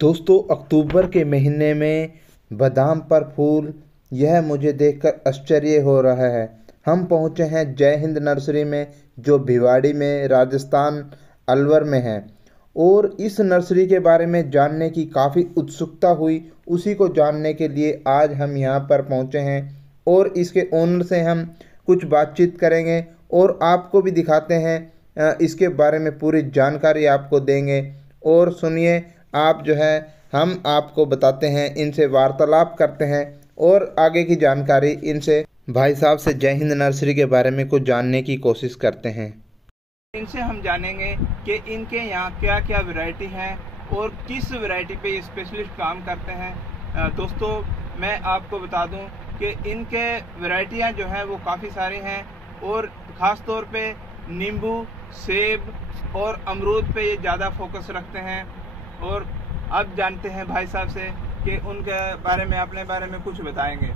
दोस्तों, अक्टूबर के महीने में बादाम पर फूल, यह मुझे देखकर आश्चर्य हो रहा है। हम पहुंचे हैं जय हिंद नर्सरी में, जो भिवाड़ी में, राजस्थान, अलवर में है। और इस नर्सरी के बारे में जानने की काफ़ी उत्सुकता हुई। उसी को जानने के लिए आज हम यहाँ पर पहुँचे हैं और इसके ओनर से हम कुछ बातचीत करेंगे और आपको भी दिखाते हैं। इसके बारे में पूरी जानकारी आपको देंगे। और सुनिए, आप जो है, हम आपको बताते हैं, इनसे वार्तालाप करते हैं और आगे की जानकारी इनसे, भाई साहब से जय हिंद नर्सरी के बारे में कुछ जानने की कोशिश करते हैं। इनसे हम जानेंगे कि इनके यहाँ क्या क्या वैरायटी है और किस वैरायटी पे ये स्पेशलिस्ट काम करते हैं। दोस्तों, मैं आपको बता दूं कि इनके वैरायटियाँ जो हैं वो काफ़ी सारी हैं और ख़ास तौर पे नींबू, सेब और अमरूद पे ये ज़्यादा फोकस रखते हैं। और अब जानते हैं भाई साहब से कि उनके बारे में, अपने बारे में कुछ बताएंगे।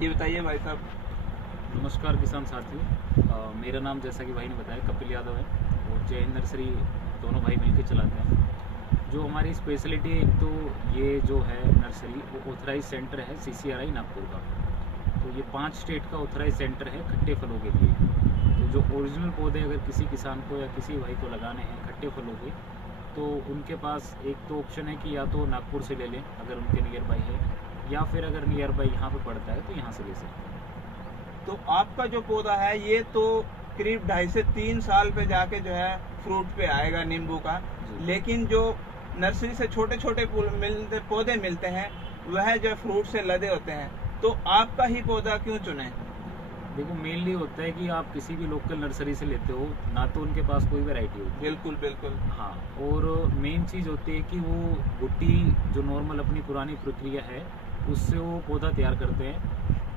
जी बताइए भाई साहब। नमस्कार किसान साथियों, मेरा नाम जैसा कि भाई ने बताया कपिल यादव है और जय हिंद नर्सरी दोनों भाई मिलकर चलाते हैं। जो हमारी स्पेशलिटी है, एक तो ये जो है नर्सरी वो ऑथराइज सेंटर है CCRI नागपुर का। तो ये 5 स्टेट का ऑथराइज सेंटर है खट्टे फलों के लिए। तो जो ओरिजिनल पौधे अगर किसी किसान को या किसी भाई को लगाने हैं खट्टे फलों के, तो उनके पास एक तो ऑप्शन है कि या तो नागपुर से ले लें अगर उनके नियर बाई है, या फिर अगर नियर बाई यहाँ पे पड़ता है तो यहाँ से ले सकते हैं। तो आपका जो पौधा है ये तो करीब 2.5 से 3 साल पे जाके जो है फ्रूट पे आएगा नींबू का। लेकिन जो नर्सरी से छोटे छोटे पौधे मिलते हैं वह जो फ्रूट से लदे होते हैं, तो आपका ही पौधा क्यों चुने? देखो, मेनली होता है कि आप किसी भी लोकल नर्सरी से लेते हो ना, तो उनके पास कोई वैरायटी होती है। बिल्कुल बिल्कुल। हाँ, और मेन चीज़ होती है कि वो गुट्टी जो नॉर्मल अपनी पुरानी प्रक्रिया है उससे वो पौधा तैयार करते हैं।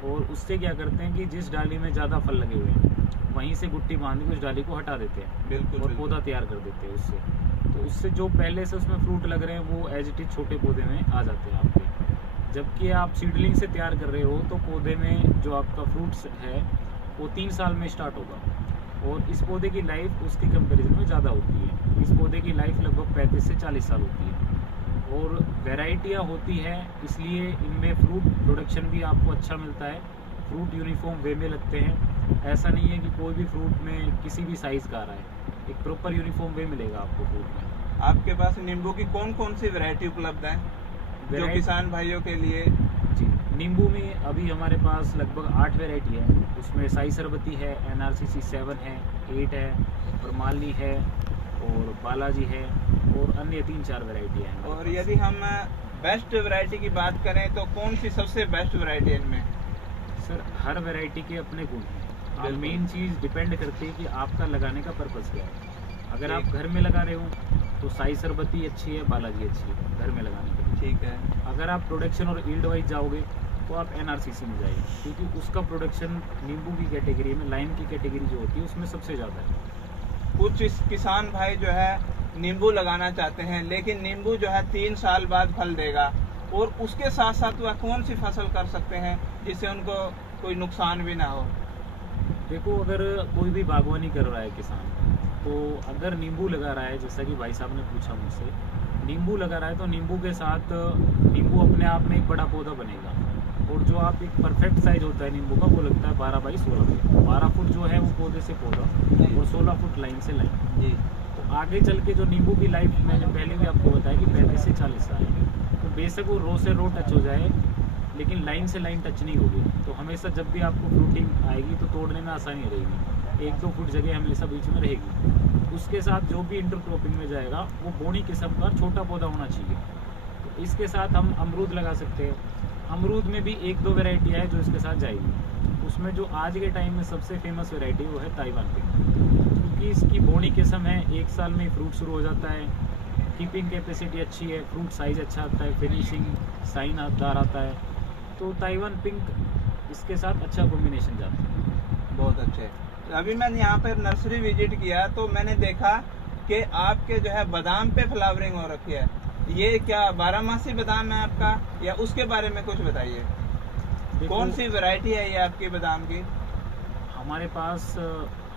और उससे क्या करते हैं कि जिस डाली में ज़्यादा फल लगे हुए हैं वहीं से गुट्टी बांध के उस डाली को हटा देते हैं। बिल्कुल। और पौधा तैयार कर देते हैं उससे। तो उससे जो पहले से उसमें फ्रूट लग रहे हैं वो एज इट इज छोटे पौधे में आ जाते हैं आपके। जबकि आप सीडलिंग से तैयार कर रहे हो तो पौधे में जो आपका फ्रूट्स है वो 3 साल में स्टार्ट होगा। और इस पौधे की लाइफ उसके कंपैरिजन में ज़्यादा होती है। इस पौधे की लाइफ लगभग 35 से 40 साल होती है। और वैरायटियाँ होती हैं, इसलिए इनमें फ्रूट प्रोडक्शन भी आपको अच्छा मिलता है। फ्रूट यूनिफॉर्म वे में लगते हैं। ऐसा नहीं है कि कोई भी फ्रूट में किसी भी साइज़ का आ रहा है, एक प्रॉपर यूनिफॉर्म वे मिलेगा आपको फ्रूट में। आपके पास नींबू की कौन कौन सी वैरायटी उपलब्ध है जो किसान भाइयों के लिए? जी, नींबू में अभी हमारे पास लगभग 8 वैरायटी है। उसमें साई सरबती है, NRCC 7 है, 8 है, और मालनी है और बालाजी है और अन्य 3-4 वैरायटी हैं। और यदि हम बेस्ट वैरायटी की बात करें तो कौन सी सबसे बेस्ट वैरायटी है इनमें? सर, हर वैरायटी के अपने गुण हैं। मेन चीज़ डिपेंड करती है कि आपका लगाने का पर्पज़ क्या है। अगर आप घर में लगा रहे हो तो साई सरबती अच्छी है, बालाजी अच्छी है घर में लगाने के लिए। ठीक है। अगर आप प्रोडक्शन और यील्ड वाइज जाओगे तो आप NRCC में जाइए, क्योंकि उसका प्रोडक्शन नींबू की कैटेगरी में, लाइम की कैटेगरी जो होती है उसमें सबसे ज़्यादा है। कुछ किसान भाई जो है नींबू लगाना चाहते हैं, लेकिन नींबू जो है 3 साल बाद फल देगा, और उसके साथ साथ वह कौन सी फसल कर सकते हैं जिससे उनको कोई नुकसान भी ना हो? देखो, अगर कोई भी बागवानी कर रहा है किसान, तो अगर नींबू लगा रहा है, जैसा कि भाई साहब ने पूछा मुझसे, नींबू लगा रहा है तो नींबू के साथ नींबू अपने आप में एक बड़ा पौधा बनेगा। और जो आप एक परफेक्ट साइज होता है नींबू का वो लगता है 12 बाई 16 फीट। 12 फुट जो है वो पौधे से पौधा और 16 फुट लाइन से लाइन। जी। तो आगे चल के जो नींबू की लाइफ, मैंने पहले भी आपको बताया कि 35 से 40 साल है। तो बेशक वो रो से रो टच हो जाए, लेकिन लाइन से लाइन टच नहीं होगी। तो हमेशा जब भी आपको फ्रूटिंग आएगी तो तोड़ने में आसानी रहेगी। 1-2 फुट जगह हमेशा बीच में रहेगी। उसके साथ जो भी इंटरक्रॉपिंग में जाएगा वो बोनी किस्म का छोटा पौधा होना चाहिए। तो इसके साथ हम अमरूद लगा सकते हैं। अमरूद में भी 1-2 वैरायटी है जो इसके साथ जाएगी। उसमें जो आज के टाइम में सबसे फेमस वैरायटी वो है ताइवान पिंक, क्योंकि इसकी बोनी किस्म है, 1 साल में फ्रूट शुरू हो जाता है, कीपिंग कैपेसिटी अच्छी है, फ्रूट साइज़ अच्छा आता है, फिनिशिंग साइनदार आता है। तो ताइवान पिंक इसके साथ अच्छा कॉम्बिनेशन जाता है। बहुत अच्छे। अभी मैंने यहाँ पर नर्सरी विजिट किया तो मैंने देखा कि आपके जो है बादाम पे फ्लावरिंग हो रखी है। ये क्या 12मासी बादाम है आपका, या उसके बारे में कुछ बताइए? कौन सी वैरायटी है ये आपकी बादाम की? हमारे पास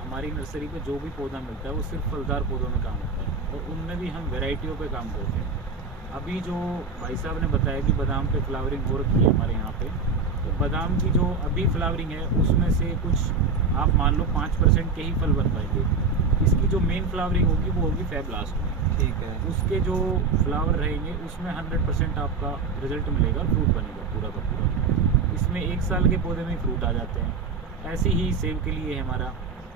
हमारी नर्सरी पे जो भी पौधा मिलता है वो सिर्फ फलदार पौधों में काम होता है, और उनमें भी हम वैरायटियों पे काम करते हैं। अभी जो भाई साहब ने बताया कि बादाम पे फ्लावरिंग हो रखी है हमारे यहाँ पे, तो बादाम की जो अभी फ्लावरिंग है उसमें से कुछ आप मान लो 5% के ही फल बन पाएंगे। इसकी जो मेन फ्लावरिंग होगी वो होगी फेब लास्ट में। ठीक है। उसके जो फ्लावर रहेंगे उसमें 100% आपका रिजल्ट मिलेगा, फ्रूट बनेगा पूरा का पूरा। इसमें 1 साल के पौधे में फ्रूट आ जाते हैं। ऐसे ही सेब के लिए हमारा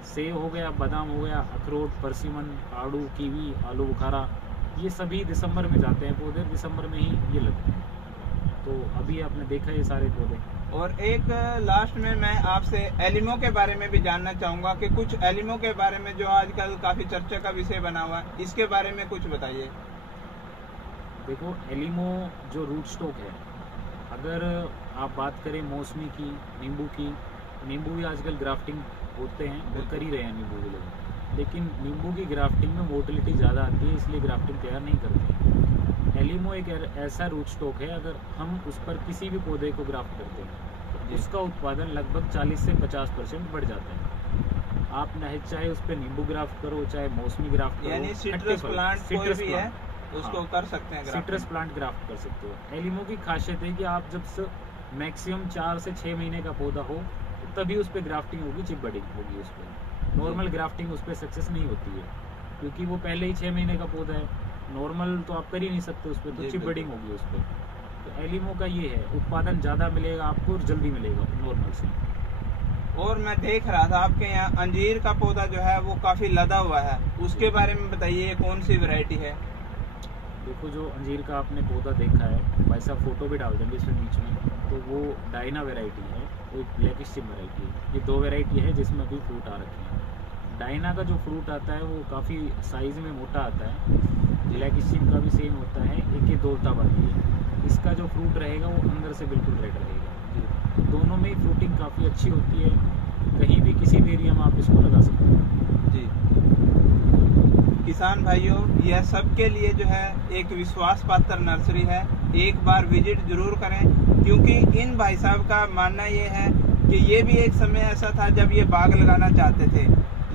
सेब हो गया, बादाम हो गया, अखरोट, परसिमन, आड़ू, कीवी, आलू बुखारा, ये सभी दिसंबर में जाते हैं पौधे, दिसंबर में ही ये लगते हैं। तो अभी आपने देखा ये सारे पौधे। और एक लास्ट में मैं आपसे एलिमो के बारे में भी जानना चाहूँगा कि कुछ एलिमो के बारे में जो आजकल काफ़ी चर्चा का विषय बना हुआ है, इसके बारे में कुछ बताइए। देखो, एलिमो जो रूट स्टॉक है, अगर आप बात करें मौसमी की, नींबू की, नींबू भी आजकल ग्राफ्टिंग होते हैं और कर ही रहे हैं नींबू भी लोग, लेकिन नींबू की ग्राफ्टिंग में मोटिलिटी ज़्यादा आती है, इसलिए ग्राफ्टिंग तैयार नहीं करते। एलिमो एक ऐसा रूट स्टॉक है, अगर हम उस पर किसी भी पौधे को ग्राफ्ट करते हैं तो उसका उत्पादन लगभग 40 से 50% बढ़ जाता है। आप चाहे उस पर नींबू ग्राफ्ट करो, चाहे मौसमी ग्राफ्ट करो, यानी सिट्रस प्लांट कोई भी है उसको हाँ, कर सकते हैं, सिट्रस प्लांट ग्राफ्ट कर सकते हो। एलिमो की खासियत है कि आप जब मैक्सिमम 4 से 6 महीने का पौधा हो तो तभी उस पर ग्राफ्टिंग होगी, चिप बडिंग होगी उस पर। नॉर्मल ग्राफ्टिंग उस पर सक्सेस नहीं होती है, क्योंकि वो पहले ही 6 महीने का पौधा है। नॉर्मल तो आप कर ही नहीं सकते उस पर, तो चिप बडिंग होगी उस पर। तो एलिमो का ये है, उत्पादन ज़्यादा मिलेगा आपको और जल्दी मिलेगा नॉर्मल से। और मैं देख रहा था आपके यहाँ अंजीर का पौधा जो है वो काफ़ी लदा हुआ है, उसके बारे में बताइए, कौन सी वैरायटी है? देखो, जो अंजीर का आपने पौधा देखा है, भाई साहब फोटो भी डाल देंगे इसमें बीच में, तो वो डायना वैरायटी है, वो एक ब्लैक स्टिम वैरायटी है। ये 2 वैरायटी है जिसमें अभी फ्रूट आ रखे हैं। डायना का जो फ्रूट आता है वो काफ़ी साइज़ में मोटा आता है, ब्लैक स्टिम का भी सेम होता है, एक ही दौलता वाली है। इसका जो फ्रूट रहेगा वो अंदर से बिल्कुल रेड रहेगा। दोनों में फ्रूटिंग काफ़ी अच्छी होती है, कहीं भी किसी भी एरिया में आप इसको लगा सकते हैं जी। किसान भाइयों, यह सबके लिए जो है एक विश्वास पात्र नर्सरी है, एक बार विजिट जरूर करें, क्योंकि इन भाई साहब का मानना ये है कि ये भी एक समय ऐसा था जब ये बाग लगाना चाहते थे,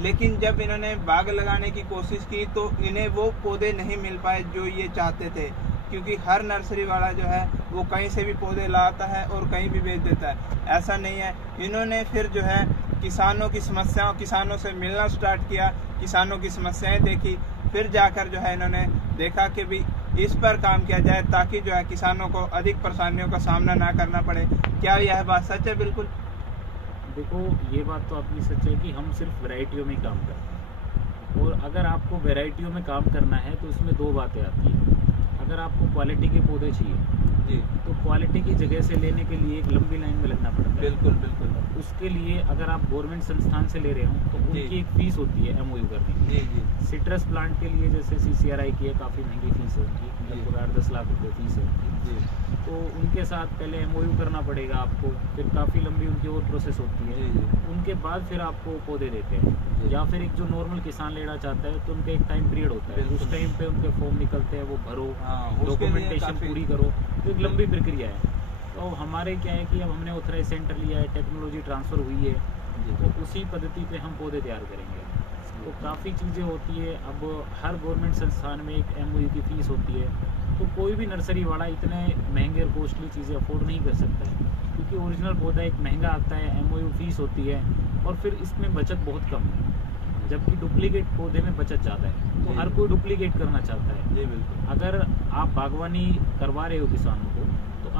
लेकिन जब इन्होंने बाग लगाने की कोशिश की तो इन्हें वो पौधे नहीं मिल पाए जो ये चाहते थे, क्योंकि हर नर्सरी वाला जो है वो कहीं से भी पौधे लाता है और कहीं भी बेच देता है। ऐसा नहीं है। इन्होंने फिर जो है किसानों की समस्याओं, किसानों से मिलना स्टार्ट किया, किसानों की समस्याएं देखी, फिर जाकर जो है इन्होंने देखा कि भी इस पर काम किया जाए ताकि जो है किसानों को अधिक परेशानियों का सामना ना करना पड़े। क्या यह बात सच है? बिल्कुल। देखो, ये बात तो आपकी सच है कि हम सिर्फ वैरायटियों में काम करते हैं, और अगर आपको वैरायटियों में काम करना है तो उसमें 2 बातें आती हैं। अगर आपको क्वालिटी के पौधे चाहिए जी, तो क्वालिटी की जगह से लेने के लिए एक लंबी लाइन में लगना पड़ता है। बिल्कुल बिल्कुल। उसके लिए अगर आप गवर्नमेंट संस्थान से ले रहे हो तो उनकी एक फीस होती है MOU करने की। जी जी। सिट्रस प्लांट के लिए जैसे CCRI की है, काफ़ी महंगी फीस है उनकी, लगभग 8-10 लाख रुपये फीस है उनकी। जी तो उनके साथ पहले MOU करना पड़ेगा आपको, फिर काफ़ी लंबी उनकी और प्रोसेस होती है। जी जी। उनके बाद फिर आपको पौधे देते हैं, या फिर एक जो नॉर्मल किसान लेना चाहता है तो उनका एक टाइम पीरियड होता है, उस टाइम पे उनके फॉर्म निकलते हैं, वो भरो, हाँ, उसके लिए डॉक्यूमेंटेशन काफ़ी- पूरी करो, तो एक लंबी प्रक्रिया है। तो हमारे क्या है कि अब हमने ऑथराइज सेंटर लिया है, टेक्नोलॉजी ट्रांसफ़र हुई है, तो उसी पद्धति पे हम पौधे तैयार करेंगे। तो काफ़ी चीज़ें होती है। अब हर गवर्नमेंट संस्थान में एक MOU की फ़ीस होती है, तो कोई भी नर्सरी वाला इतने महंगे और कॉस्टली चीज़ें अफोर्ड नहीं कर सकता है, क्योंकि ओरिजिनल पौधा एक महंगा आता है, MOU फीस होती है, और फिर इसमें बचत बहुत कम है, जबकि डुप्लीकेट पौधे में बचत ज़्यादा है। तो हर कोई डुप्लीकेट करना चाहता है। जी बिल्कुल। अगर आप बागवानी करवा रहे हो किसानों को, तो आप